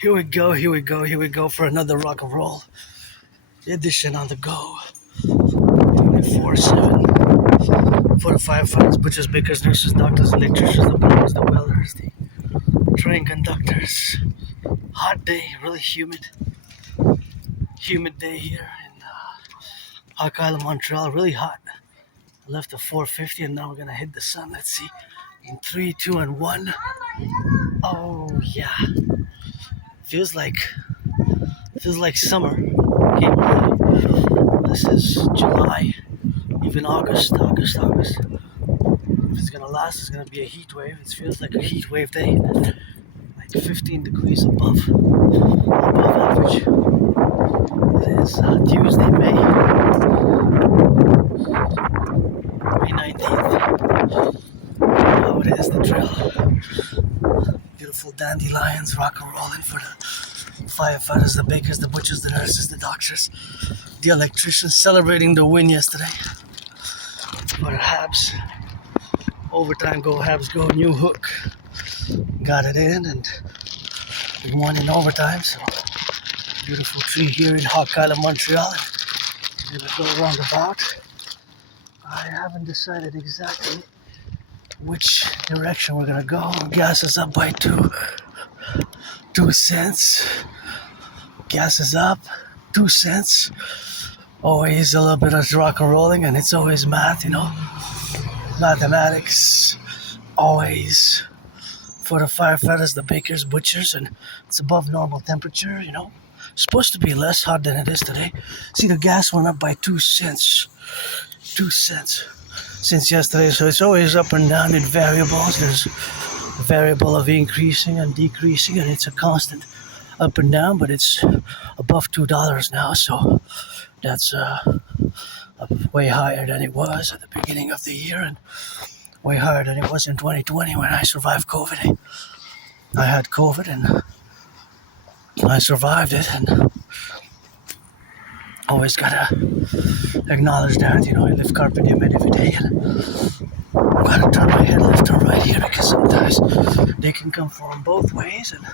Here we go for another rock and roll edition on the go. 24/7 for the firefighters, butchers, bakers, nurses, doctors, electricians, the plumbers, the welders, the train conductors. Hot day, really humid day here in Hawk Island, Montreal. Really hot. I left at 4:50 and now we're gonna hit the sun. Let's see. In 3, 2, and 1. Oh yeah. Feels like summer. Came early. This is July, even August. If it's gonna last, it's gonna be a heat wave. It feels like a heat wave day, like 15 degrees above average. It is Tuesday, May 19th. Oh, it is the drill. Beautiful dandelions, rock and rolling for the firefighters, the bakers, the butchers, the nurses, the doctors, the electricians, celebrating the win yesterday for the Habs. Overtime, go Habs, go. New hook, got it in, and we won in overtime. So beautiful tree here in Hawk Island, Montreal. We're gonna go roundabout. I haven't decided exactly which direction we're gonna go. Gas is up by 2 cents. Gas is up 2 cents. Always a little bit of rock and rolling, and it's always math, mathematics. Always for the firefighters, the bakers, butchers, and it's above normal temperature. Supposed to be less hot than it is today. See, the gas went up by 2 cents. 2 cents since yesterday, so it's always up and down in variables. There's a variable of increasing and decreasing, and it's a constant up and down, but it's above $2 now, so that's way higher than it was at the beginning of the year, and way higher than it was in 2020 when I survived COVID. I had COVID and I survived it, and always gotta acknowledge that, I live carpe diem every day, and I gotta turn my head left or right here, because sometimes they can come from both ways, and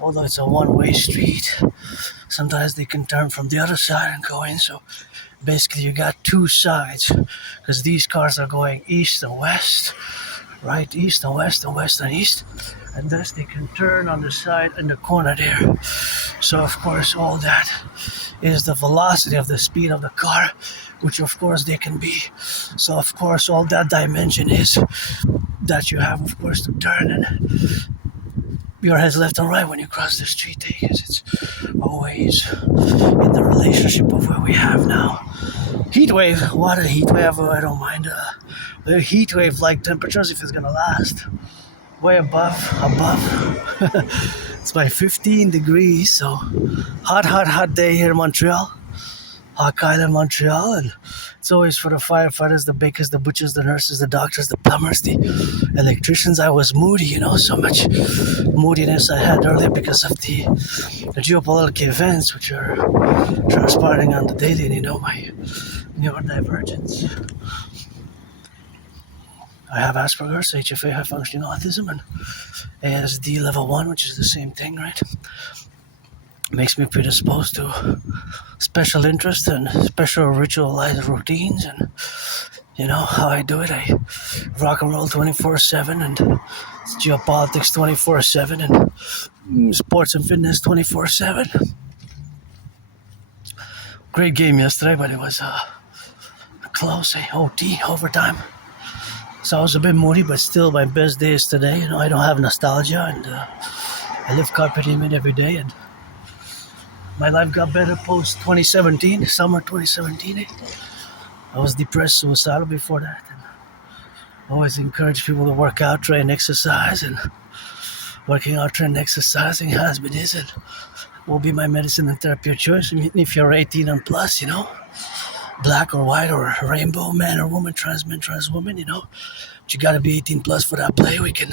although it's a one-way street, sometimes they can turn from the other side and go in. So basically you got two sides, because these cars are going east and west, right? East and west and west and east, and thus they can turn on the side in the corner there. So of course all that is the velocity of the speed of the car, which of course they can be. So of course all that dimension is that you have, of course, to turn and your head's left and right when you cross the street, because it's always in the relationship of what we have now. Heat wave, what a heat wave. I don't mind the heat wave like temperatures if it's gonna last. Way above. It's by 15 degrees, so hot day here in Montreal. Hawk Island, Montreal, and it's always for the firefighters, the bakers, the butchers, the nurses, the doctors, the plumbers, the electricians. I was moody, so much moodiness I had earlier because of the geopolitical events which are transpiring on the daily, and my neurodivergence. I have Asperger's, HFA, high functional autism, and ASD level 1, which is the same thing, right? Makes me predisposed to special interest and special ritualized routines, and how I do it. I rock and roll 24/7, and it's geopolitics 24/7, and sports and fitness 24/7. Great game yesterday, but it was close, OT, overtime. So I was a bit moody, but still my best day is today. I don't have nostalgia, and I live carpe diem every day, and my life got better post 2017, summer 2017. I was depressed, suicidal before that, and I always encourage people to work out, train, exercise, and working out, train, exercising has been, is, and will be my medicine and therapy of choice. If you're 18 and plus, black or white or rainbow, man or woman, trans man, trans woman, but you gotta be 18 plus for that play. We can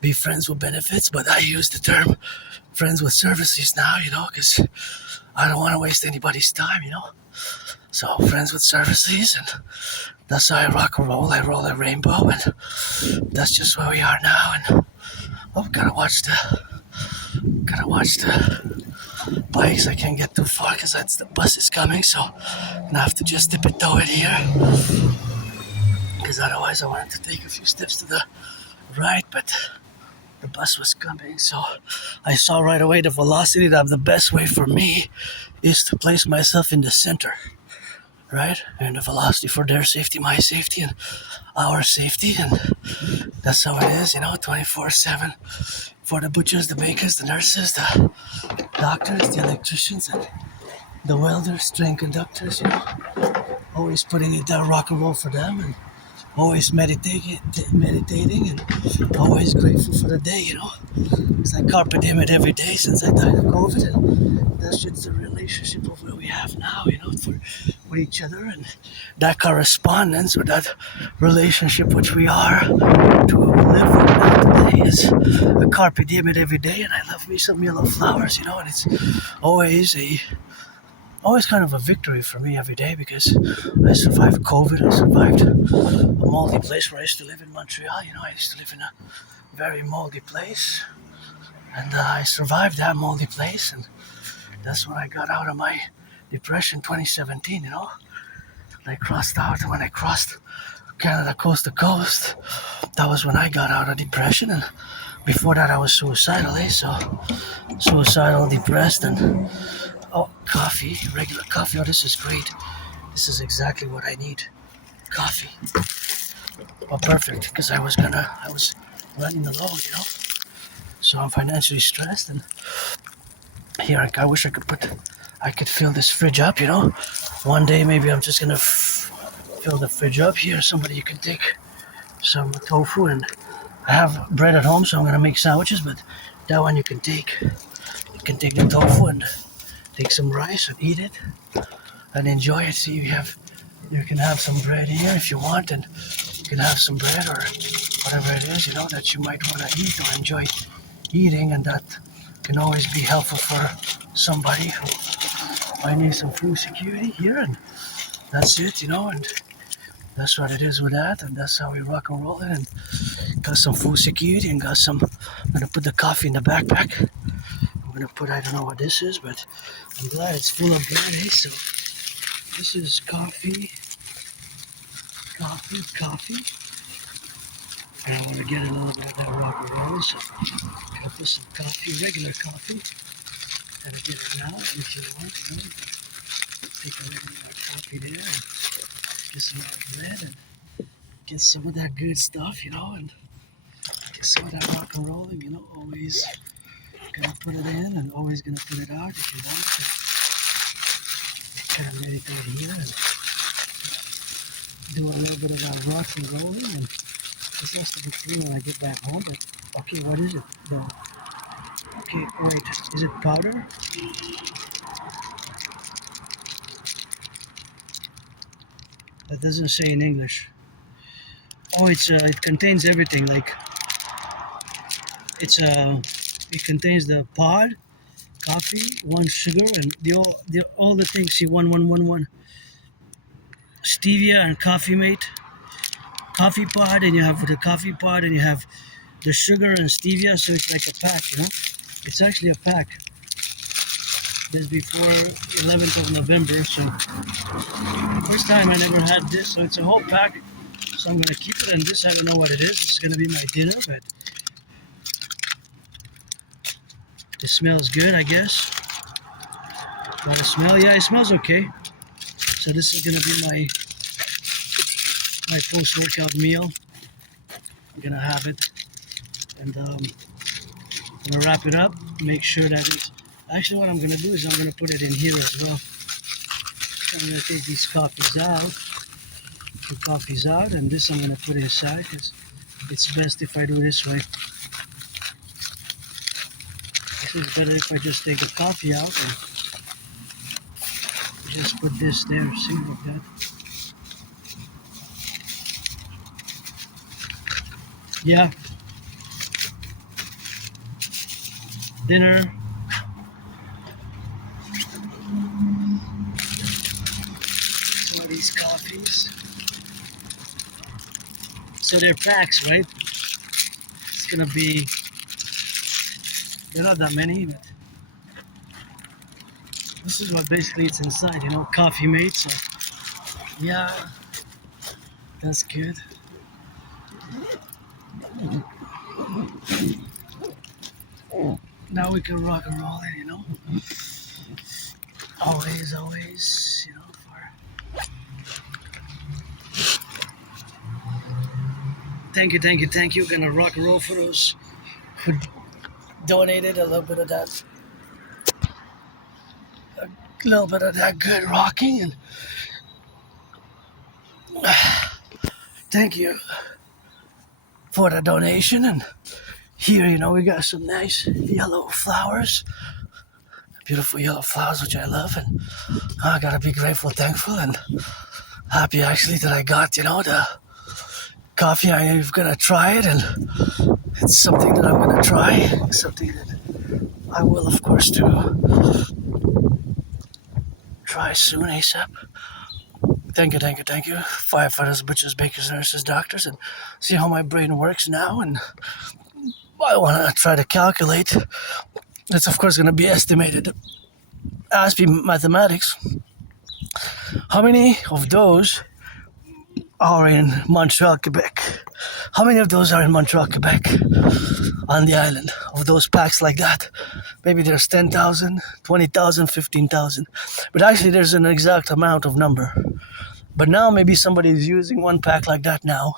be friends with benefits, but I use the term friends with services now, because I don't want to waste anybody's time, So friends with services, and that's how I rock and roll. I roll a rainbow, and that's just where we are now. And gotta watch watch the bikes. I can't get too far because that's the bus is coming, so I'm gonna have to just dip it toe it here. Because otherwise I wanted to take a few steps to the right, but the bus was coming, so I saw right away the velocity that the best way for me is to place myself in the center, right? And the velocity for their safety, my safety, and our safety, and that's how it is, 24/7 for the butchers, the bakers, the nurses, the doctors, the electricians, and the welders, train conductors, always putting it down rock and roll for them, and always meditating, and always grateful for the day, It's like carpe diem it every day since I died of COVID, and that's just the relationship of what we have now, with each other, and that correspondence or that relationship which we are to live with now today is a carpe diem it every day, and I love me some yellow flowers, and it's always kind of a victory for me every day because I survived COVID. I survived a moldy place where I used to live in Montreal. I used to live in a very moldy place, and I survived that moldy place, and that's when I got out of my depression 2017. I crossed out when I crossed Canada coast to coast. That was when I got out of depression, and before that I was suicidal, so suicidal, depressed, and oh, coffee, regular coffee. Oh, this is great. This is exactly what I need. Coffee. Oh, perfect, because I was running low, So I'm financially stressed, and here I wish I could fill this fridge up, One day maybe I'm just gonna fill the fridge up here. Somebody you can take some tofu, and I have bread at home, so I'm gonna make sandwiches. But that one you can take. You can take the tofu and take some rice and eat it and enjoy it. See, you can have some bread here if you want, and you can have some bread or whatever it is, that you might want to eat or enjoy eating, and that can always be helpful for somebody who might need some food security here, and that's it, and that's what it is with that, and that's how we rock and roll it, and got some food security, and I'm gonna put the coffee in the backpack. I'm gonna put, I don't know what this is, but I'm glad it's full of blood, so this is coffee, and I want to get a little bit of that rock and roll, so I'm gonna put some coffee, regular coffee, and I get it now, and if you want, take a little bit of coffee there, and get some of that bread, and get some of that good stuff, and get some of that rock and rolling, always gonna put it in and always gonna put it out if you want to. Kind of meditate here and do a little bit of that rock and rolling, and this has to be clean when I get back home. But okay, what is it? Okay, wait, is it powder? That doesn't say in English. Oh, it contains everything. Like it contains the pod, coffee, one sugar, and all the things. See, one. Stevia and coffee mate, coffee pod, and you have the coffee pod, and you have the sugar and stevia. So it's like a pack, It's actually a pack. This before 11th of November. So first time I never had this. So it's a whole pack. So I'm gonna keep it. And this, I don't know what it is. It's gonna be my dinner, but it smells good, I guess. Got a smell? Yeah, it smells okay. So this is gonna be my post-workout meal. I'm gonna have it, and I'm gonna wrap it up. Make sure that it's actually what I'm gonna do is I'm gonna put it in here as well. So I'm gonna take these coffees out, and this I'm gonna put inside because it's best if I do this way. It's better if I just take the coffee out and just put this there, see, like that. Yeah. Dinner. Some of these coffees. So they're packs, right? It's gonna be, they're not that many, but This is what basically it's inside, coffee mate. So yeah, that's good. Now we can rock and roll it, Always, Thank you. Gonna rock and roll for those who donated a little bit of that good rocking, and thank you for the donation. And here, we got some nice yellow flowers, beautiful yellow flowers, which I love, and I gotta be grateful, thankful, and happy actually that I got, the coffee. I'm gonna try it, and it's something that I'm gonna try, something that I will, of course, do try soon, ASAP. Thank you. Firefighters, butchers, bakers, nurses, doctors, and see how my brain works now. And I want to try to calculate. It's, of course, going to be estimated. Aspiesque mathematics. How many of those are in Montreal, Quebec? How many of those are in Montreal, Quebec? On the island, of those packs like that? Maybe there's 10,000, 20,000, 15,000. But actually, there's an exact amount of number. But now maybe somebody's using one pack like that now,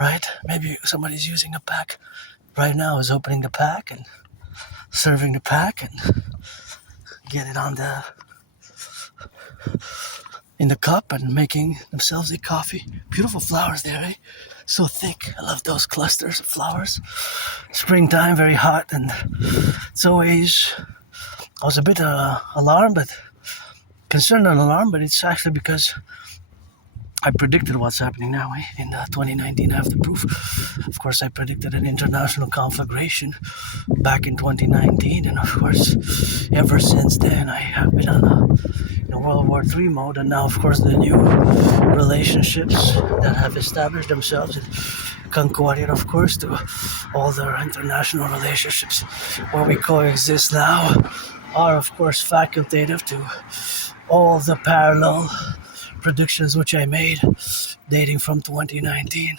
right? Maybe somebody's using a pack right now, is opening the pack and serving the pack and get it in the cup and making themselves a coffee. Beautiful flowers there, eh? So thick. I love those clusters of flowers. Springtime, very hot, and it's always, I was a bit alarmed, but concerned and alarmed, but it's actually because I predicted what's happening now, in 2019. I have the proof. Of course, I predicted an international conflagration back in 2019, and of course, ever since then, I have been on a World War III mode, and now, of course, the new relationships that have established themselves in Concordia, of course, to all the international relationships where we coexist now, are, of course, facultative to all the parallel predictions which I made dating from 2019.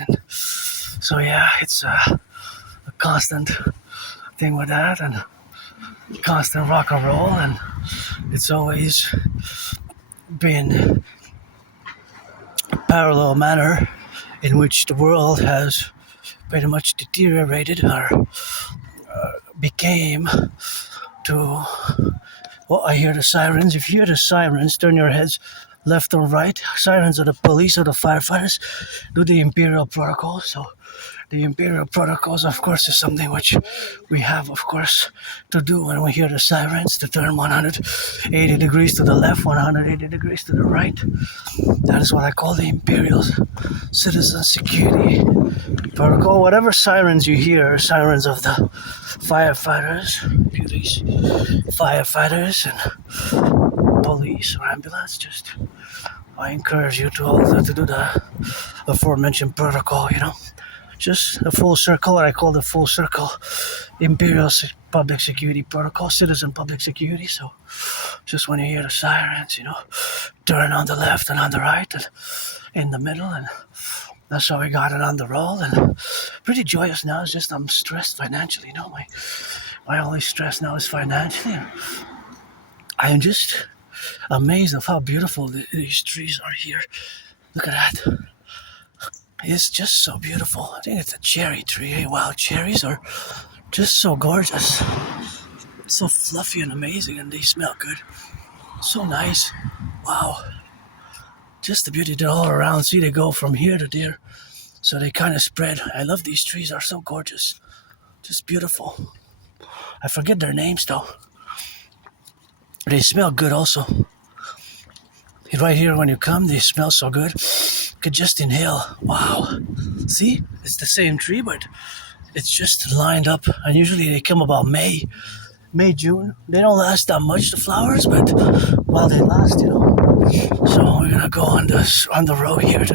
And so yeah, it's a constant thing with that, and constant rock and roll, and it's always been a parallel manner in which the world has pretty much deteriorated or became to. Well, I hear the sirens. If you hear the sirens, turn your heads left or right. Sirens of the police or the firefighters. Do the Imperial protocol. So the Imperial protocols, of course, is something which we have, of course, to do when we hear the sirens, to turn 180 degrees to the left, 180 degrees to the right. That is what I call the Imperial Citizen Security Protocol. Whatever sirens you hear, sirens of the firefighters, and police or ambulance, just I encourage you to do the aforementioned protocol, just a full circle, what I call the full circle Imperial Public Security Protocol, Citizen Public Security. So just when you hear the sirens, turn on the left and on the right and in the middle, and that's how we got it on the roll. And pretty joyous now. It's just I'm stressed financially. My only stress now is financially. I am just amazed of how beautiful these trees are here. Look at that. It's just so beautiful. I think it's a cherry tree. Wild cherries are just so gorgeous. So fluffy and amazing, and they smell good. So nice. Wow. Just the beauty. They're all around. See, they go from here to there. So they kind of spread. I love these trees. They're so gorgeous. Just beautiful. I forget their names though. They smell good also. Right here when you come, they smell so good. You could just inhale. Wow. See? It's the same tree, but it's just lined up. And usually they come about May, June. They don't last that much, the flowers, but while they last, So we're gonna go on the row here.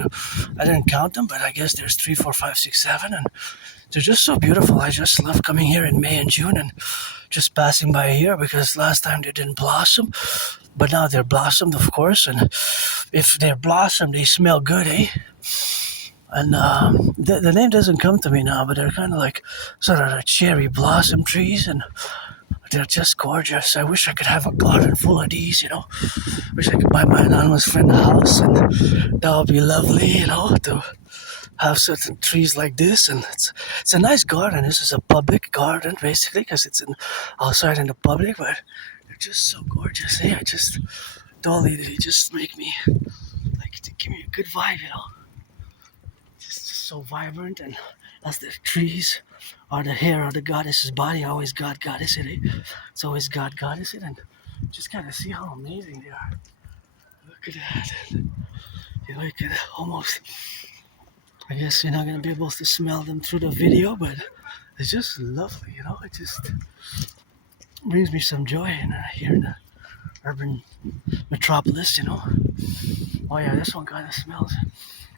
I didn't count them, but I guess there's 3, 4, 5, 6, 7, and they're just so beautiful. I just love coming here in May and June and just passing by here because last time they didn't blossom, but now they're blossomed, of course. And if they're blossomed, they smell good, eh? And the name doesn't come to me now, but they're kind of like sort of cherry blossom trees, and they're just gorgeous. I wish I could have a garden full of these, Wish I could buy my anonymous friend a house, and that would be lovely, to have certain trees like this. And it's a nice garden. This is a public garden, basically, because it's outside in the public, but they're just so gorgeous. Hey, they just make me, like, to give me a good vibe, Just so vibrant, and as the trees are the hair of the goddess's body, always God, goddess, it, eh? It's always God, goddess, it, and just kind of see how amazing they are. Look at that. You could almost, I guess you're not going to be able to smell them through the video, but it's just lovely, It just brings me some joy here in the urban metropolis, Oh yeah, this one kind of smells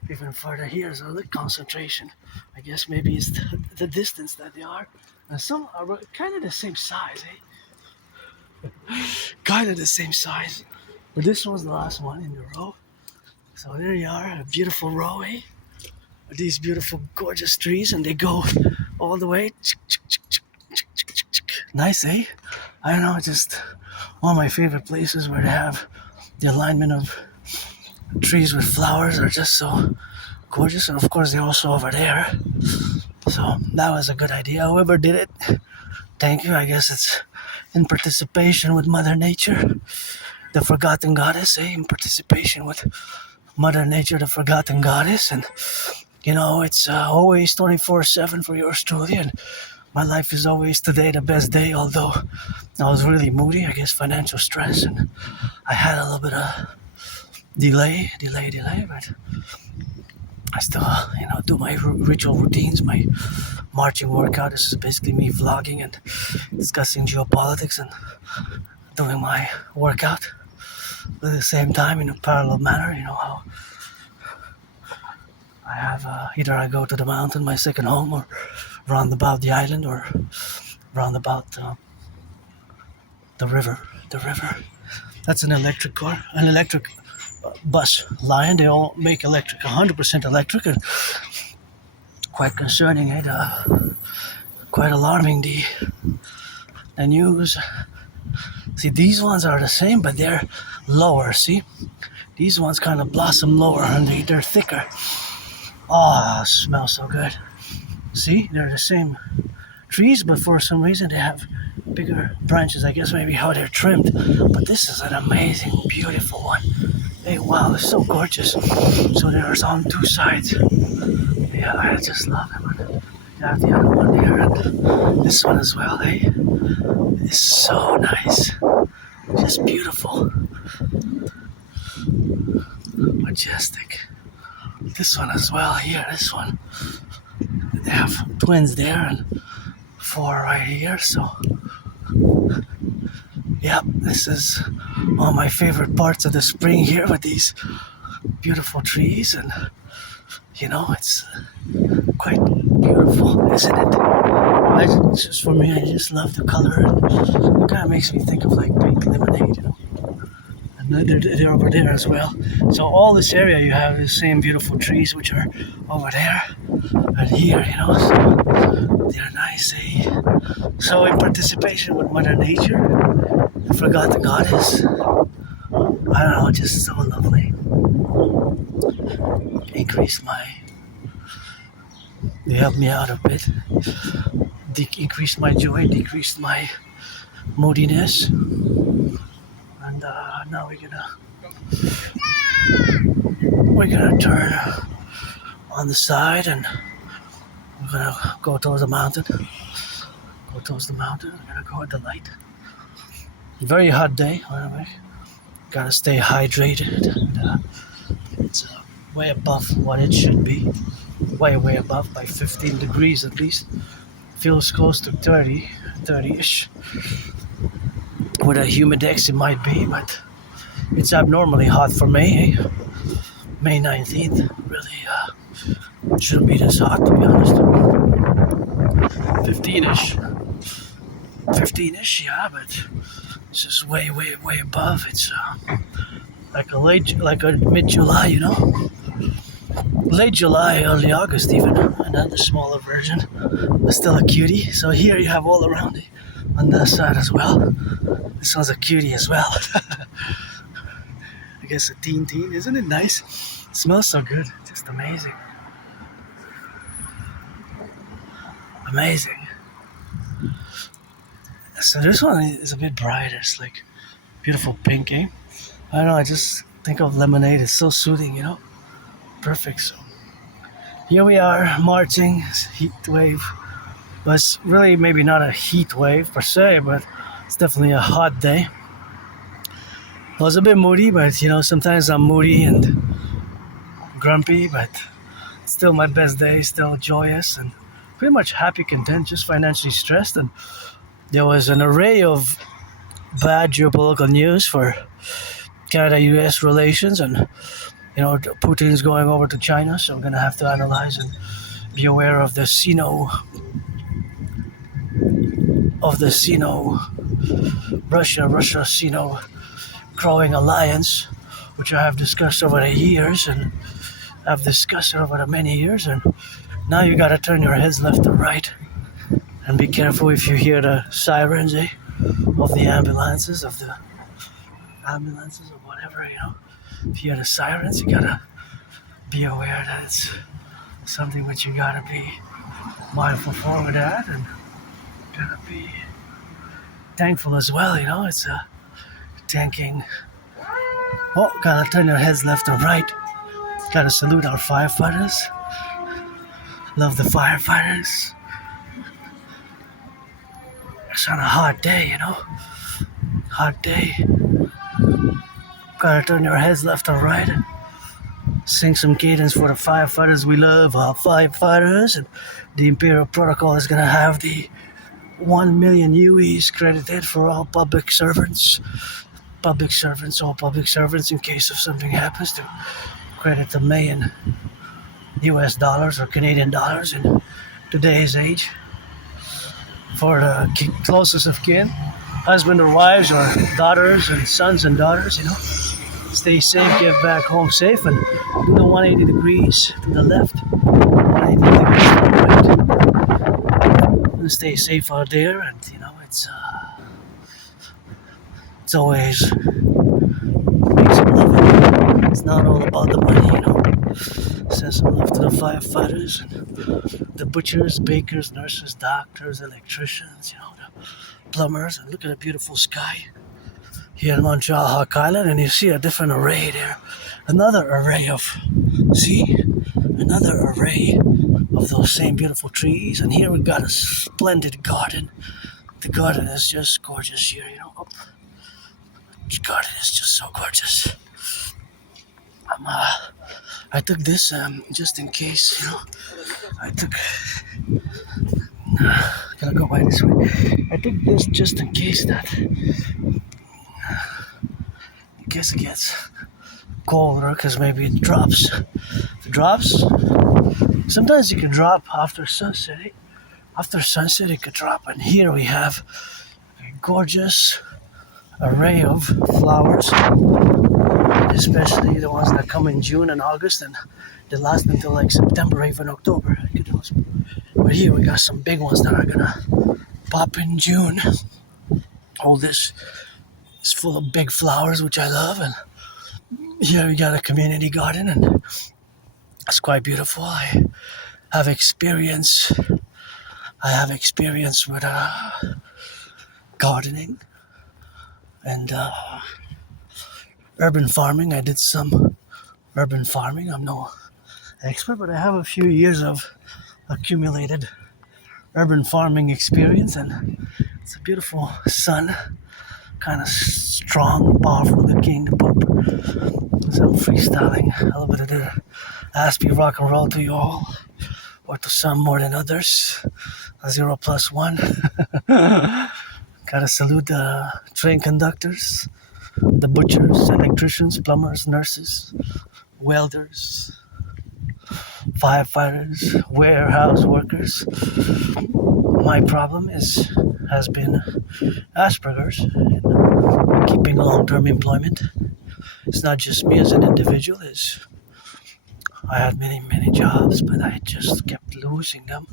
even further. Here's a lick concentration. I guess maybe it's the distance that they are. And some are kind of the same size, eh? Kind of the same size. But this one's the last one in the row. So there you are, a beautiful row, eh? These beautiful, gorgeous trees, and they go all the way. Nice, eh? I don't know, just one of my favorite places where they have the alignment of trees with flowers are just so gorgeous. And of course, they're also over there. So that was a good idea. Whoever did it, thank you. I guess it's in participation with Mother Nature, the forgotten goddess, eh? In participation with Mother Nature, the forgotten goddess. And it's always 24/7 for yours truly, and my life is always today the best day, although I was really moody, I guess financial stress, and I had a little bit of delay, but I still, do my ritual routines, my marching workout. This is basically me vlogging and discussing geopolitics and doing my workout at the same time in a parallel manner, how I have either I go to the mountain, my second home, or round about the island, or round about the river. That's an electric car, an electric bus line. They all make electric, 100% electric, and quite concerning, quite alarming, the news. See, these ones are the same, but they're lower, see? These ones kind of blossom lower, and they're thicker. Oh, smells so good. See, they're the same trees, but for some reason they have bigger branches. I guess maybe how they're trimmed. But this is an amazing, beautiful one. Hey, wow, it's so gorgeous. So there's on two sides. Yeah, I just love it. You have the other one there, and this one as well, hey? It's so nice. Just beautiful. Majestic. This one as well here, this one. They have twins there and 4 right here, so yeah, this is one of my favorite parts of the spring here with these beautiful trees, and it's quite beautiful, isn't it? Just for me, I just love the color, and it kind of makes me think of like pink lemonade, And they're over there as well. So all this area you have the same beautiful trees which are over there and here, so they're nice, eh? So in participation with Mother Nature, the forgotten goddess, I don't know, just so lovely. They helped me out a bit. Increased my joy, decreased my moodiness. And now we're gonna turn on the side, and we're gonna go towards the mountain. We're gonna go at the light. Very hot day, anyway. Gotta stay hydrated, and it's way above what it should be. Way above, by 15 degrees at least. Feels close to 30-ish. With a humidex it might be, but it's abnormally hot for May, eh? May 19th, really shouldn't be this hot, to be honest. 15-ish. 15-ish, yeah, but it's just way above. It's like a mid-July, you know? Late July, early August even, and then the smaller version, but still a cutie. So here you have all around it on that side as well. This one's a cutie as well. I guess a teen, isn't it nice? It smells so good, just amazing. Amazing. So this one is a bit brighter. It's like beautiful pink, eh? I don't know, I just think of lemonade. It's so soothing, you know? Perfect. So here we are marching, heat wave. But it's really maybe not a heat wave per se, but it's definitely a hot day. It was a bit moody, but you know, sometimes I'm moody and grumpy, but it's still my best day, still joyous and pretty much happy, content, just financially stressed. And there was an array of bad geopolitical news for Canada-US relations, and you know, Putin's going over to China, so I'm gonna have to analyze and be aware of the Russia-Sino growing alliance, which I have discussed over the years, and I've discussed it over the many years, and now you gotta turn your heads left and right, and be careful if you hear the sirens, of the ambulances, or whatever, you know. If you hear the sirens, you gotta be aware that it's something which you gotta be mindful for with that, and gotta be thankful as well, you know. It's thanking. Oh, gotta turn your heads left and right. Gotta salute our firefighters. Love the firefighters. It's on a hot day, you know. Hot day. Gotta turn your heads left and right and sing some cadence for the firefighters. We love our firefighters, and the Imperial Protocol is gonna have the 1 million UEs credited for all public servants, all public servants, in case if something happens, to credit $1 million US dollars or Canadian dollars in today's age for the closest of kin, husband or wives or daughters and sons and daughters, you know. Stay safe, get back home safe, and do the 180 degrees to the left, 180 degrees to the right. And stay safe out there, and you know, it's always makes some love. It's not all about the money, you know. Send some love to the firefighters and the butchers, bakers, nurses, doctors, electricians, you know, the plumbers. And look at the beautiful sky here in Montreal, Hawk Island, and you see a different array there. Another array of those same beautiful trees. And here we've got a splendid garden. The garden is just gorgeous here, you know. Oh, the garden is just so gorgeous. I took this just in case, you know. Gotta go by this way. I took this just in case that in case it gets colder, because maybe it drops. If it drops, sometimes it can drop after sunset. After sunset, it could drop, and here we have a gorgeous array of flowers, especially the ones that come in June and August, and they last until like September, even October. But here we got some big ones that are gonna pop in June. All this is full of big flowers, which I love, and here we got a community garden, and it's quite beautiful. I have experience with gardening and urban farming. I did some urban farming. I'm no expert, but I have a few years of accumulated urban farming experience, and it's a beautiful sun, kind of strong, powerful, the king, the pope. So I'm freestyling a little bit of the Aspiesque rock and roll to you all, or to some more than others. 0+1. Gotta salute the train conductors, the butchers, electricians, plumbers, nurses, welders, firefighters, warehouse workers, my problem has been Asperger's, keeping long-term employment. It's not just me as an individual. I had many jobs, but I just kept losing them.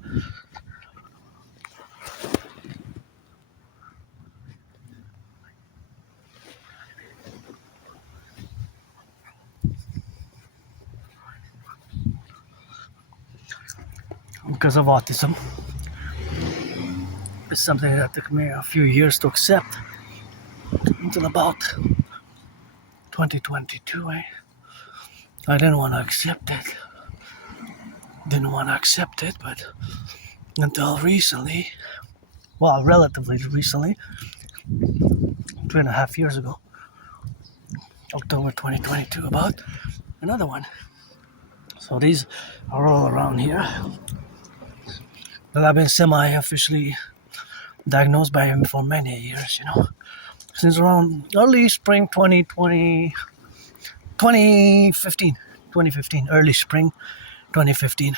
Because of autism. It's something that took me a few years to accept. Until about 2022, I didn't want to accept it. But until recently, well, relatively recently, 2.5 years ago, October 2022, about another one. So these are all around here. But I've been semi-officially diagnosed by him for many years, since around early spring 2015, early spring 2015.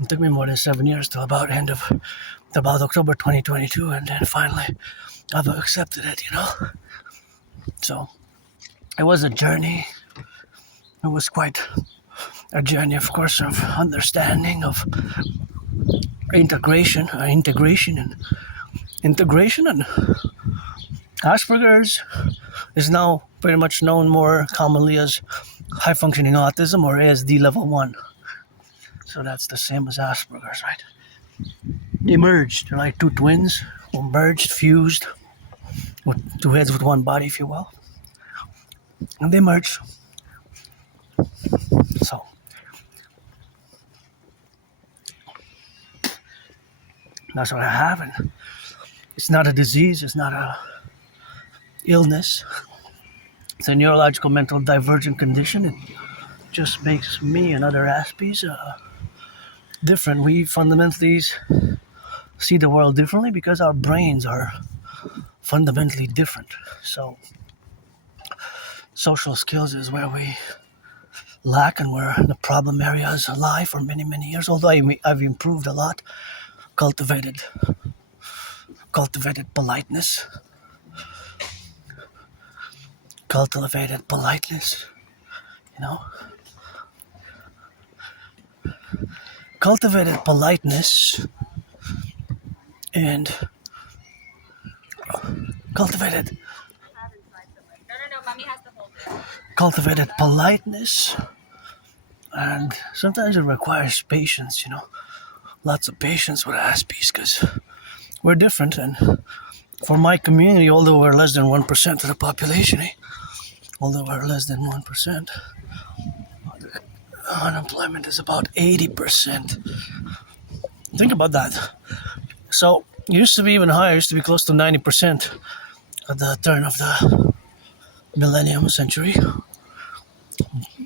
It took me more than 7 years till about October 2022, and then finally I've accepted it, So it was a journey. It was quite a journey, of course, of understanding, of integration and Asperger's is now pretty much known more commonly as high functioning autism, or ASD level 1. So that's the same as Asperger's, right? They merged. They're like two twins who merged, fused, with two heads with one body, if you will. And they merged. So that's what I have, and it's not a disease, it's not a illness. It's a neurological mental divergent condition. It just makes me and other Aspies different. We fundamentally see the world differently because our brains are fundamentally different. So social skills is where we lack and where the problem areas lie for many years. Although I've improved a lot, cultivated politeness, cultivated politeness and cultivated politeness, and sometimes it requires patience, lots of patience with Aspies, because we're different. And for my community, although we're less than 1% of the population, unemployment is about 80%. Think about that. So it used to be even higher. It used to be close to 90% at the turn of the millennium century.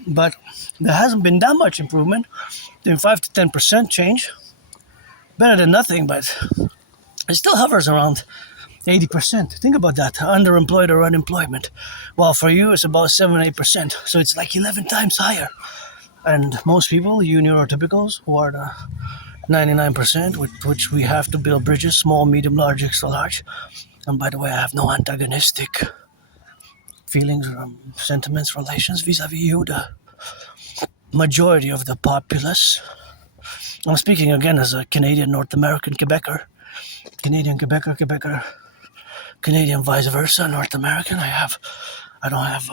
But there hasn't been that much improvement. Then 5 to 10% change. Better than nothing, but it still hovers around 80%. Think about that, underemployed or unemployment. Well, for you, it's about 7-8%. So it's like 11 times higher. And most people, you neurotypicals, who are the 99% with which we have to build bridges, small, medium, large, extra large. And by the way, I have no antagonistic feelings or sentiments, relations vis-a-vis you, the majority of the populace. I'm speaking again as a Canadian North American Quebecer, Canadian vice versa, North American. I don't have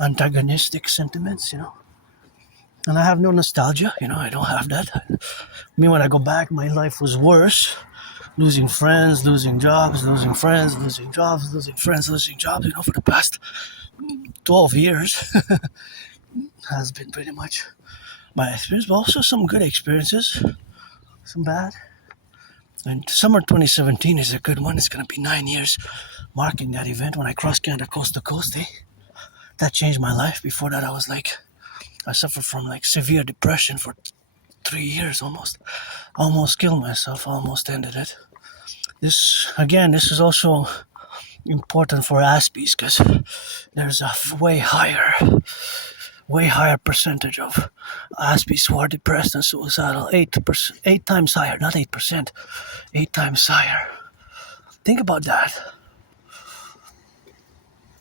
antagonistic sentiments, And I have no nostalgia, I don't have that. When I go back, my life was worse. Losing friends, losing jobs, losing friends, losing jobs, losing friends, losing jobs, for the past 12 years has been pretty much my experience, but also some good experiences, some bad. And summer 2017 is a good one. It's going to be 9 years marking that event when I crossed Canada coast to coast. That changed my life. Before that, I suffered from severe depression for 3 years almost. Almost killed myself, almost ended it. This is also important for Aspies because there's a way higher way higher percentage of Aspies who are depressed and suicidal. 8 times higher, not 8%, 8 times higher. Think about that.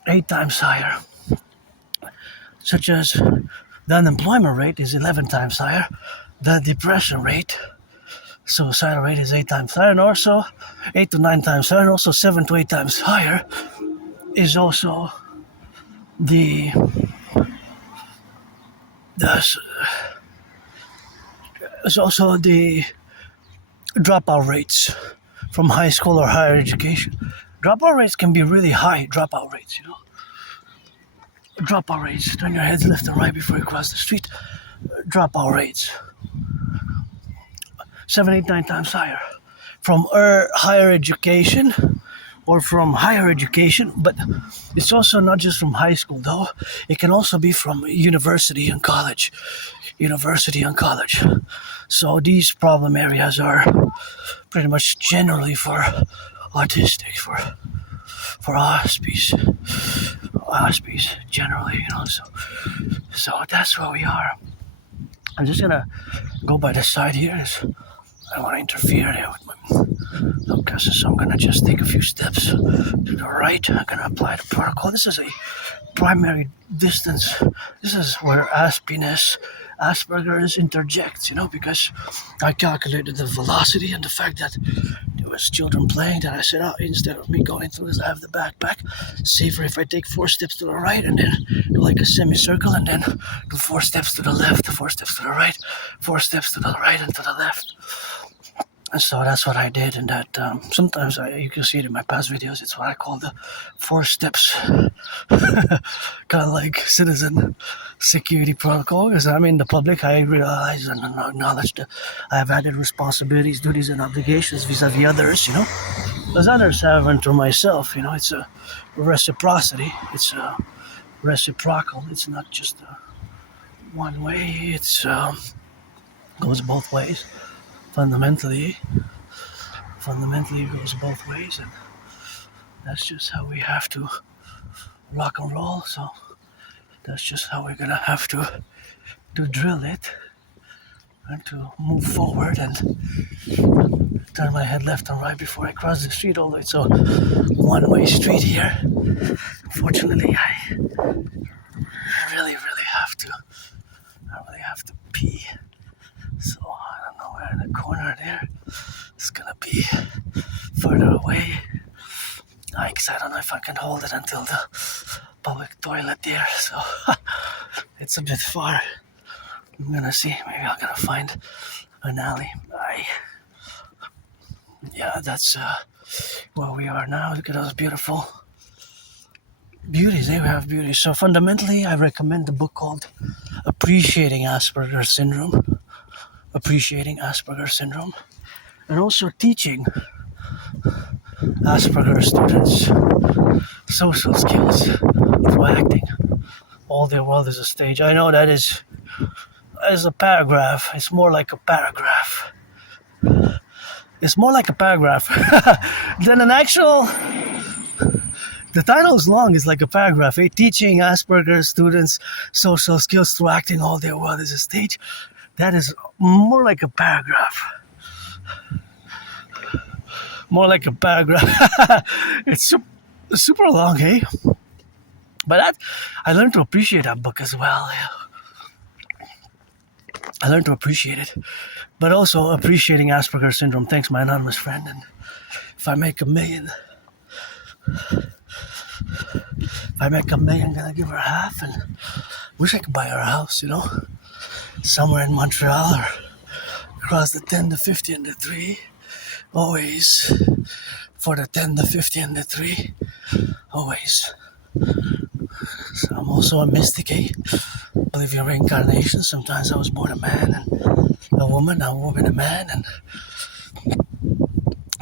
8 times higher. Such as the unemployment rate is 11 times higher. The depression rate, suicidal rate is 8 times higher, and also 8 to 9 times higher, and also 7 to 8 times higher is also the is also the dropout rates from high school or higher education. Dropout rates can be really high. Dropout rates, dropout rates. Turn your heads left and right before you cross the street. Dropout rates 7, 8, 9 times higher from higher education or from higher education, but it's also not just from high school though. It can also be from university and college. So these problem areas are pretty much generally for autistic, for Aspies generally, so that's where we are. I'm just gonna go by the side here. I don't want to interfere there with my cousins, so I'm gonna just take a few steps to the right. I'm gonna apply the protocol. This is a primary distance. This is where Asperger's interjects, because I calculated the velocity and the fact that there was children playing, that I said, instead of me going through this, I have the backpack. Safer if I take 4 steps to the right and then do like a semicircle and then do 4 steps to the left, 4 steps to the right, 4 steps to the right and to the left. And so that's what I did, and that sometimes you can see it in my past videos. It's what I call the 4 steps, kind of like citizen security protocol. Because I'm in the public, I realize and acknowledge that I have added responsibilities, duties, and obligations vis-a-vis others. As others haven't to myself. It's a reciprocity. It's reciprocal. It's not just one way. It's goes both ways. Fundamentally it goes both ways, and that's just how we have to rock and roll. So that's just how we're gonna have to drill it and to move forward and turn my head left and right before I cross the street. Although it's a one-way street here, unfortunately I really have to pee. So I don't know where in the corner there. It's gonna be further away. Because I don't know if I can hold it until the public toilet there. So it's a bit far. I'm gonna see. Maybe I'm gonna find an alley. Yeah, that's where we are now. Look at those beautiful beauties. They have beauty. So fundamentally, I recommend the book called Appreciating Asperger's Syndrome, and also teaching Asperger's students social skills through acting. All their world is a stage. I know that is a paragraph. It's more like a paragraph. Than an actual. The title is long. It's like a paragraph. Teaching Asperger's students social skills through acting. All their world is a stage. That is more like a paragraph. It's super long, hey? But I learned to appreciate that book as well. I learned to appreciate it. But also appreciating Asperger's syndrome. Thanks, my anonymous friend. And if I make $1 million, I'm gonna give her half, and wish I could buy her a house, somewhere in Montreal or across the 10, the 50, and the 3. Always for the 10, the 50, and the 3. Always. So I'm also a mystic. I believe in reincarnation. Sometimes I was born a man and a woman, now a woman, a man, and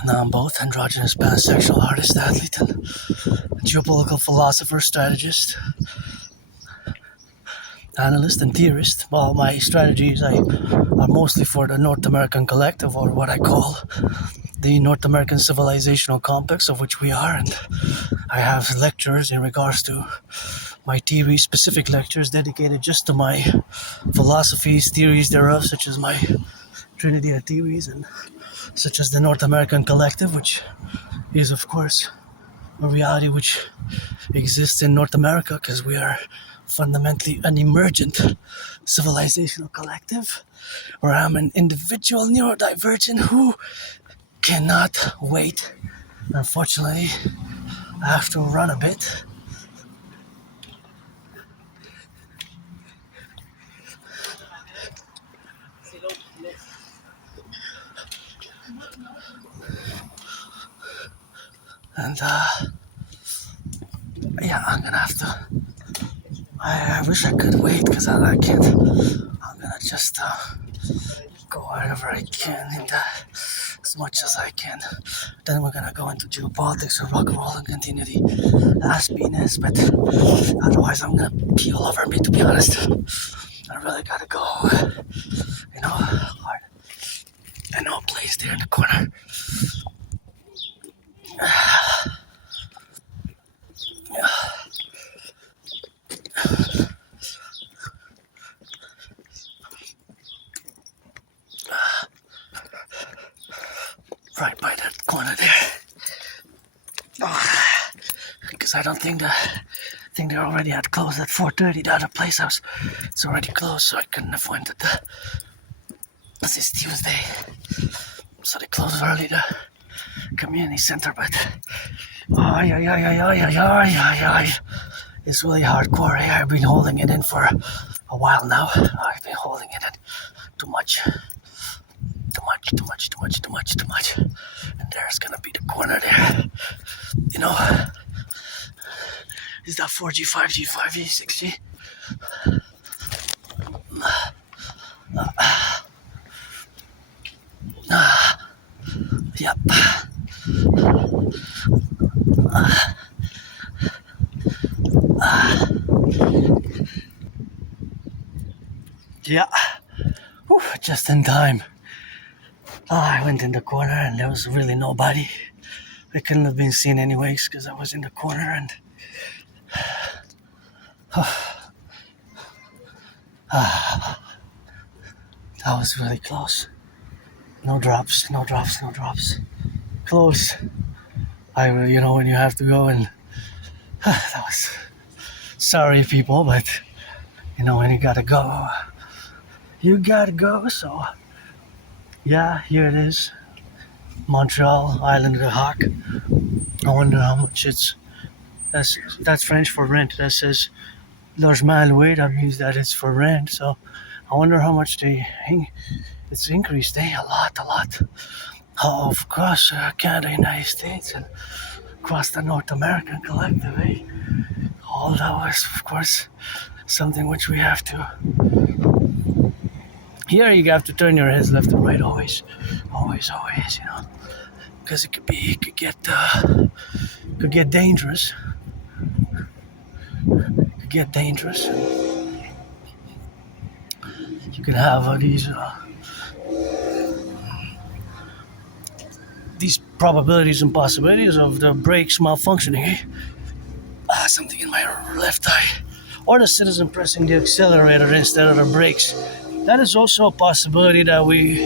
now I'm both androgynous, pansexual, artist, athlete, and geopolitical philosopher, strategist, analyst, and theorist. Well, my strategies are mostly for the North American Collective, or what I call the North American Civilizational Complex, of which we are, and I have lectures in regards to my theory specific lectures dedicated just to my philosophies, theories thereof, such as my Trinity of theories and such as the North American Collective, which is of course a reality which exists in North America because we are fundamentally an emergent civilizational collective, where I'm an individual neurodivergent who cannot wait. Unfortunately, I have to run a bit. And yeah, I'm gonna have to. I wish I could wait because I can't. I'm gonna just go wherever I can and as much as I can. Then we're gonna go into geopolitics and rock-and-roll and continue the Aspiesque, but otherwise I'm gonna pee all over me, to be honest. I really gotta go. You know, hard. I know a place there in the corner. Right by that corner there. Because I don't think they already had closed at 4:30. The other place it's already closed, so I couldn't have went at this is Tuesday. So they closed early the community center, but it's really hardcore. I've been holding it in for a while now. I've been holding it in too much. And there's gonna be the corner there. You know, is that 4G, 5G, 5G, 6G? Yep. Yeah. Whew, just in time. I went in the corner and there was really nobody. I couldn't have been seen anyways because I was in the corner and that was really close. No drops. Close. When you have to go and that was sorry people, but when you gotta go, so yeah, here it is. Montreal, Island of the Hawk. I wonder how much that's French for rent. That says logement loué, that means that it's for rent. So I wonder how much it's increased, a lot. Oh, of course, Canada, United States, and across the North American Collective, all that was, of course, something which we have to. Here you have to turn your heads left and right always, because it could get dangerous. You can have these probabilities and possibilities of the brakes malfunctioning. Something in my left eye, or the citizen pressing the accelerator instead of the brakes. That is also a possibility that we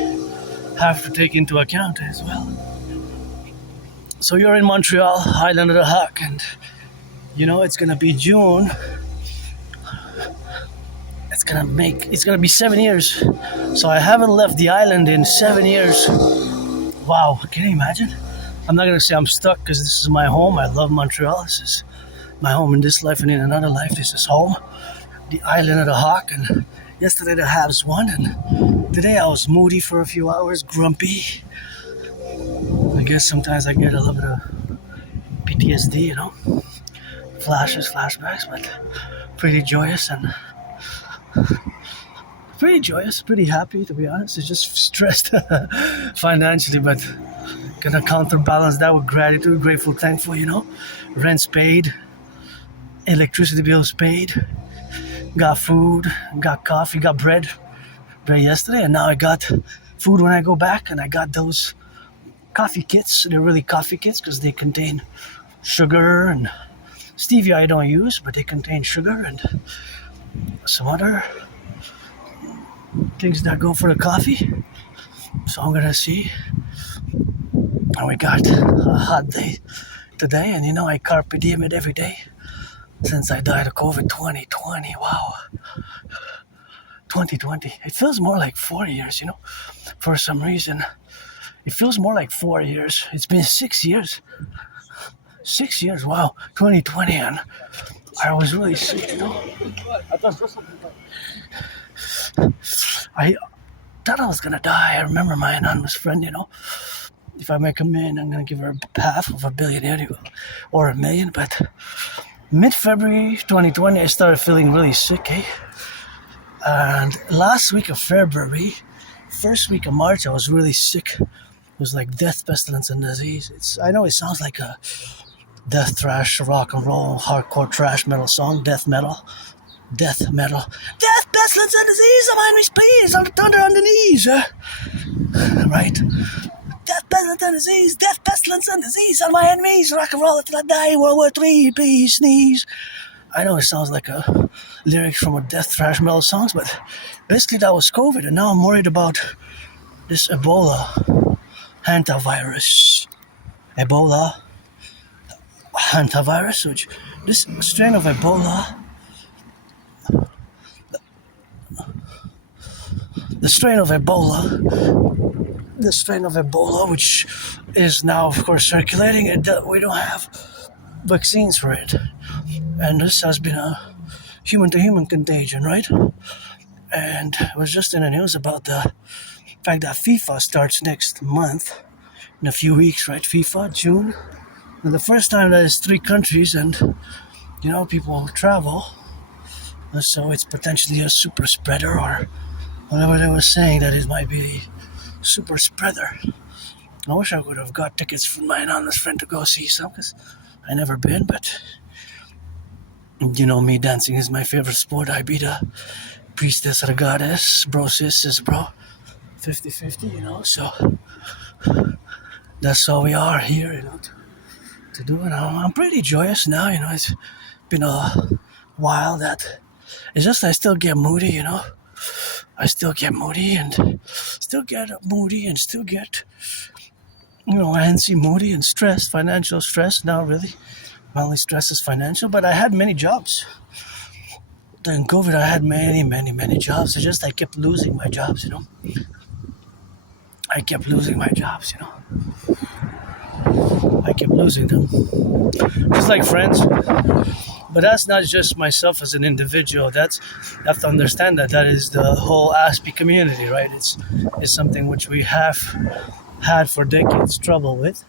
have to take into account as well. So you're in Montreal, Island of the Hawk, and it's gonna be June. It's gonna be 7 years. So I haven't left the island in 7 years. Wow, can you imagine? I'm not gonna say I'm stuck because this is my home. I love Montreal. This is my home in this life and in another life. This is home. The Island of the Hawk. And yesterday the Habs won, and today I was moody for a few hours, grumpy. I guess sometimes I get a little bit of PTSD, flashes, flashbacks, but pretty joyous and pretty happy, to be honest. It's just stressed financially, but gonna counterbalance that with gratitude, grateful, thankful, Rent's paid, electricity bills paid, got food, got coffee, got bread yesterday, and now I got food when I go back, and I got those coffee kits. They're really coffee kits because they contain sugar and Stevia I don't use, but they contain sugar and some other things that go for the coffee. So I'm gonna see. And we got a hot day today, and I carpe diem it every day since I died of COVID 2020. Wow. 2020. It feels more like 4 years, for some reason. It feels more like 4 years. It's been 6 years. 6 years, wow. 2020, and I was really sick, I thought I was gonna die. I remember my anonymous friend, if I make a million, I'm gonna give her half of $1 billion or $1 million. But mid-February 2020, I started feeling really sick, And last week of February, first week of March, I was really sick. It was like death, pestilence, and disease. I know it sounds like a death thrash, rock and roll, hardcore trash metal song, death metal. Death, pestilence, and disease, on me, please, on the thunder on the knees, right? Death, pestilence, and disease, death, pestilence, and disease on my enemies, rock and roll until I die, World War III, please, sneeze. I know it sounds like a lyric from a death thrash metal songs, but basically that was COVID, and now I'm worried about this Ebola hantavirus. Which this strain of Ebola, the strain of Ebola, which is now, of course, circulating, and we don't have vaccines for it. And this has been a human-to-human contagion, right? And it was just in the news about the fact that FIFA starts next month, in a few weeks, right? FIFA, June. And the first time that it's 3 countries, and, people travel. And so it's potentially a super spreader, or whatever they were saying, that it might be a super spreader. I wish I would have got tickets from my anonymous friend to go see some, because I never been, but me, dancing is my favorite sport. I be the priestess or the goddess, bro, sis, bro, 50-50, so that's all we are here, to do it. I'm pretty joyous now, it's been a while that it's just I still get moody, I still get moody and still get antsy, moody, and stressed, financial stress. Now, really, my only stress is financial, but I had many jobs. During COVID, I had many jobs. It's just I kept losing my jobs, I kept losing my jobs, I kept losing them. Just like friends. But that's not just myself as an individual. You have to understand that is the whole Aspiesque community, right? It's something which we have had for decades trouble with.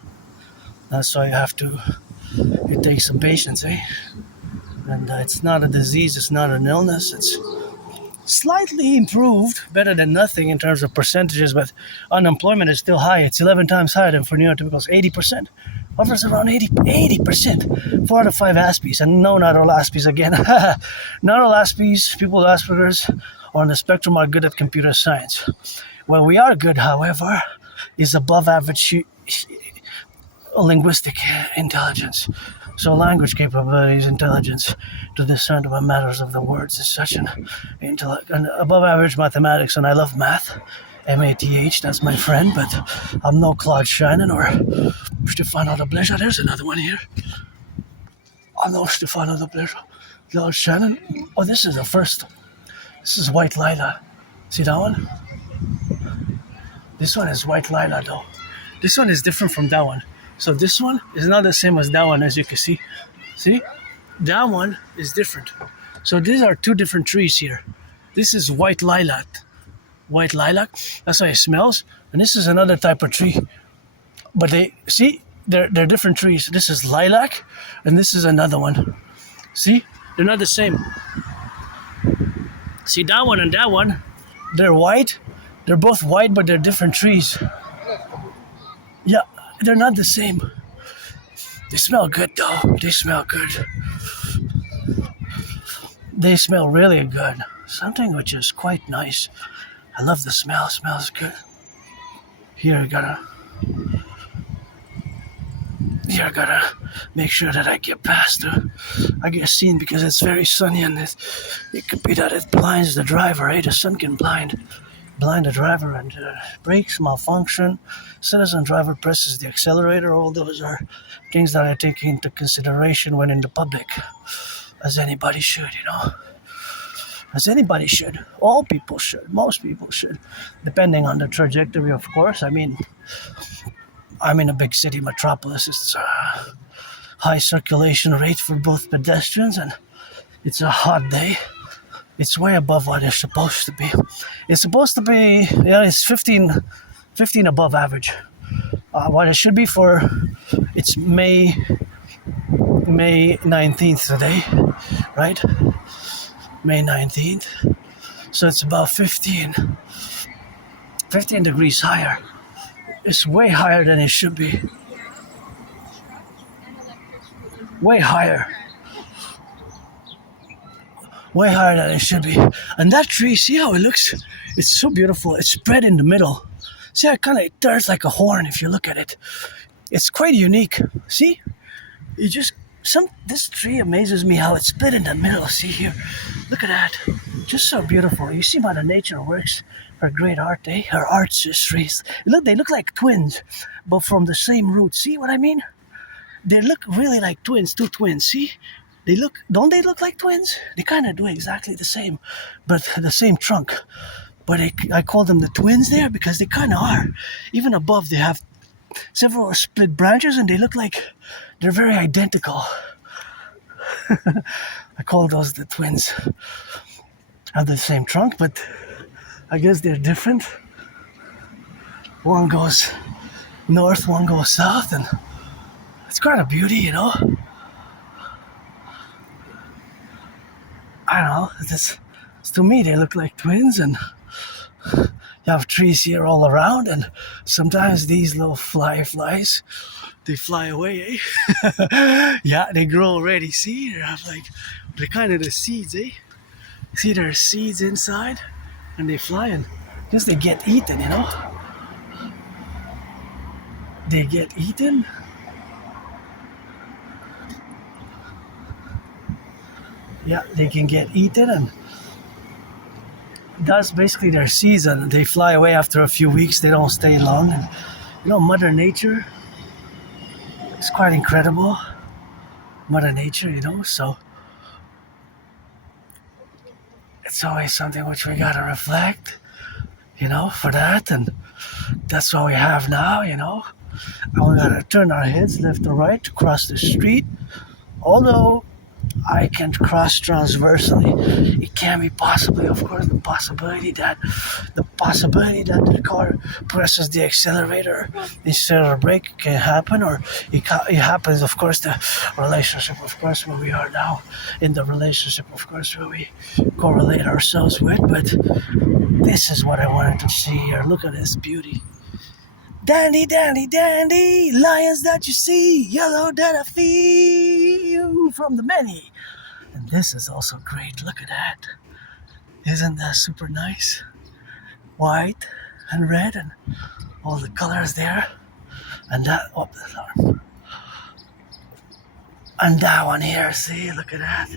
That's why it takes some patience, And it's not a disease, it's not an illness. It's slightly improved, better than nothing in terms of percentages, but unemployment is still high. It's 11 times higher than for neurotypicals, 80%. Offers around 80%. 4 out of 5 Aspies, and no, not all Aspies again. Not all Aspies, people with Asperger's or on the spectrum are good at computer science. Where we are good, however, is above average linguistic intelligence. So language capabilities, intelligence to discern about matters of the words is such an intellect, and above average mathematics, and I love math. M-A-T-H, that's my friend, but I'm no Claude Shannon or Stefano de Bleja. There's another one here. I'm no Stefano de Bleja. Claude Shannon. Oh, this is the first. This is White Lila. See that one? This one is White Lila, though. This one is different from that one. So this one is not the same as that one, as you can see. See? That one is different. So these are 2 different trees here. This is White Lilac. White lilac, that's how it smells. And this is another type of tree. But they're different trees. This is lilac, and this is another one. See? They're not the same. See, that one and that one, they're white. They're both white, but they're different trees. Yeah, they're not the same. They smell good, though. They smell good. They smell really good. Something which is quite nice. I love the smell. It smells good. Here, I gotta... here I gotta make sure that I get past I get seen because it's very sunny and it could be that it blinds the driver. The sun can blind the driver and brakes malfunction. Citizen driver presses the accelerator. All those are things that I take into consideration when in the public, as anybody should, as anybody should. All people should. Most people should, depending on the trajectory, of course. I mean, I'm in a big city metropolis. It's a high circulation rate for both pedestrians, and it's a hot day. It's way above what it's supposed to be. It's supposed to be, it's 15 above average. What it should be for, it's May 19th today, right? May 19th. So it's about 15 degrees higher. It's way higher than it should be. Way higher. Way higher than it should be. And that tree, see how it looks? It's so beautiful. It's spread in the middle. See how it turns like a horn if you look at it. It's quite unique. See? This tree amazes me how it's split in the middle. See here? Look at that. Just so beautiful. You see Mother Nature works her great art, eh? Her arts trees. They look like twins, but from the same root. See what I mean? They look really like twins, two twins. See? Don't they look like twins? They kind of do exactly the same, but the same trunk. But I call them the twins there because they kind of are. Even above, they have several split branches and they look like they're very identical. I call those the twins. Have the same trunk, but I guess they're different. One goes north, one goes south, and it's kind of beauty, I don't know, to me they look like twins, and you have trees here all around, and sometimes these little flies, they fly away, eh? Yeah, they grow already, see? They're kind of the seeds, eh? See, there are seeds inside, and they fly, and just they get eaten, They get eaten. Yeah, they can get eaten, and that's basically their season. They fly away after a few weeks. They don't stay long. And Mother Nature is quite incredible. Mother Nature, so it's always something which we gotta reflect, for that, and that's what we have now, And we gotta turn our heads left or right to cross the street. Although I can cross transversely, it can be possibly, of course, the possibility that the car presses the accelerator instead of the brake can happen, or it happens, of course, the relationship, of course, where we are now, in the relationship, of course, where we correlate ourselves with, but this is what I wanted to see here. Look at this beauty. Dandy, dandy, dandy, lions that you see, yellow that I feel from the many. And this is also great. Look at that. Isn't that super nice? White and red and all the colors there. And that, and that one here, see, look at that.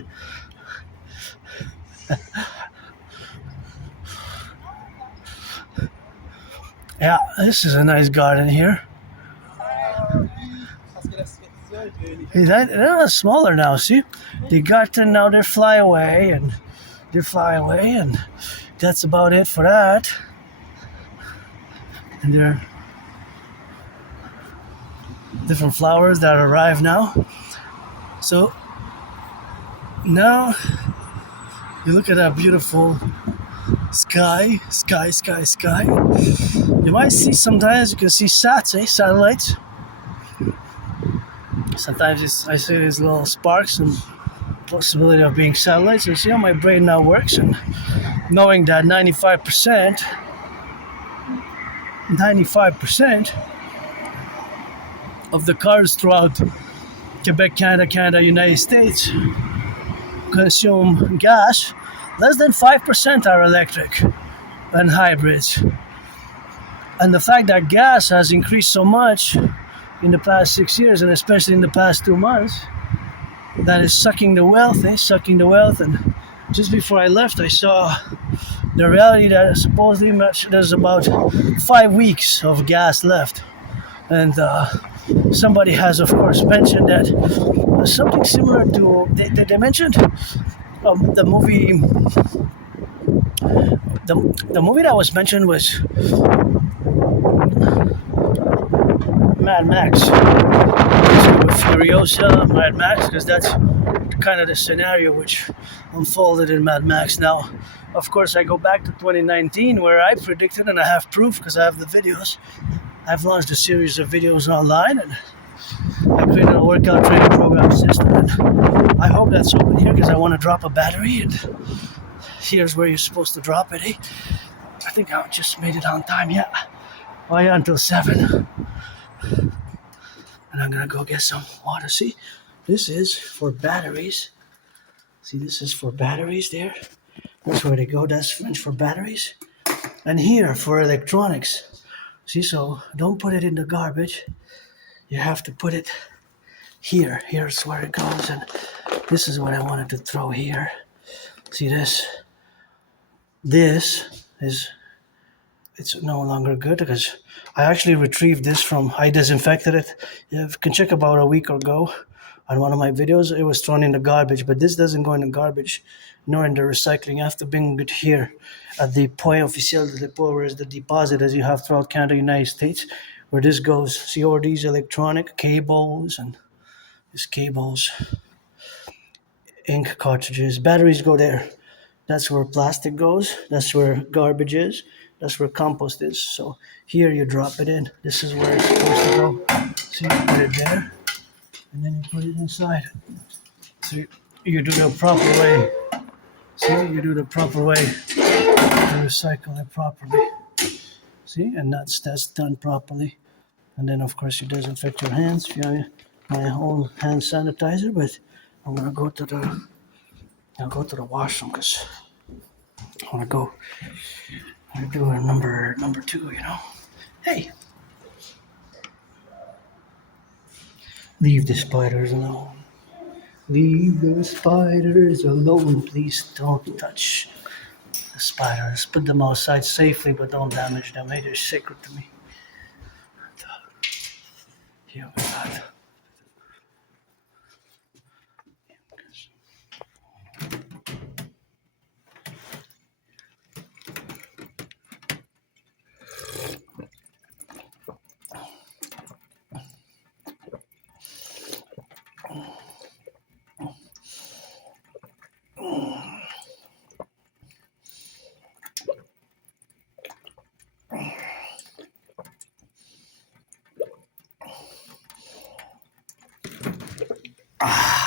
Yeah, this is a nice garden here. They're smaller now, see? Now they fly away, and that's about it for that. And there are different flowers that arrive now. So now you look at that beautiful sky. You might see sometimes, you can see satellites. Sometimes I see these little sparks and possibility of being satellites. You see how my brain now works, and knowing that 95% of the cars throughout Quebec, Canada, United States consume gas. Less than 5% are electric and hybrids. And the fact that gas has increased so much in the past 6 years, and especially in the past 2 months, that is sucking the wealth, sucking the wealth. And just before I left, I saw the reality that supposedly there's about 5 weeks of gas left. And somebody has, of course, mentioned that something similar to, they mentioned the movie, the movie that was mentioned was Mad Max. Furiosa, Mad Max, because that's kind of the scenario which unfolded in Mad Max. Now, of course, I go back to 2019 where I predicted, and I have proof because I have the videos. I've launched a series of videos online, and I created a workout training program system. And I hope that's open here because I want to drop a battery, and here's where you're supposed to drop it. I think I just made it on time. Yeah. Oh yeah, until 7. And I'm gonna go get some water. See, this is for batteries. See, this is for batteries there. That's where they go. That's French for batteries. And here for electronics. See, so don't put it in the garbage. You have to put it here. Here's where it goes. And this is what I wanted to throw here. See this? This is, it's no longer good because I actually retrieved this from, I disinfected it. You can check about a week ago on one of my videos. It was thrown in the garbage, but this doesn't go in the garbage nor in the recycling. You have to bring it here at the Point Officiel de Depot, where is the deposit as you have throughout Canada, United States, where this goes. See all these electronic cables and these cables, ink cartridges, batteries go there. That's where plastic goes. That's where garbage is. That's where compost is. So here you drop it in. This is where it's supposed to go. So you put it there, and then you put it inside. So you do the proper way. See, you do the proper way to recycle it properly. See, and that's done properly. And then of course you disinfect your hands. If you have my own hand sanitizer, but I'm gonna go to the washroom because I wanna go. I do a number 2, you know. Hey, leave the spiders alone. Leave the spiders alone. Please don't touch the spiders. Put them outside safely, but don't damage them. Hey, they're sacred to me. Here we got. Ah.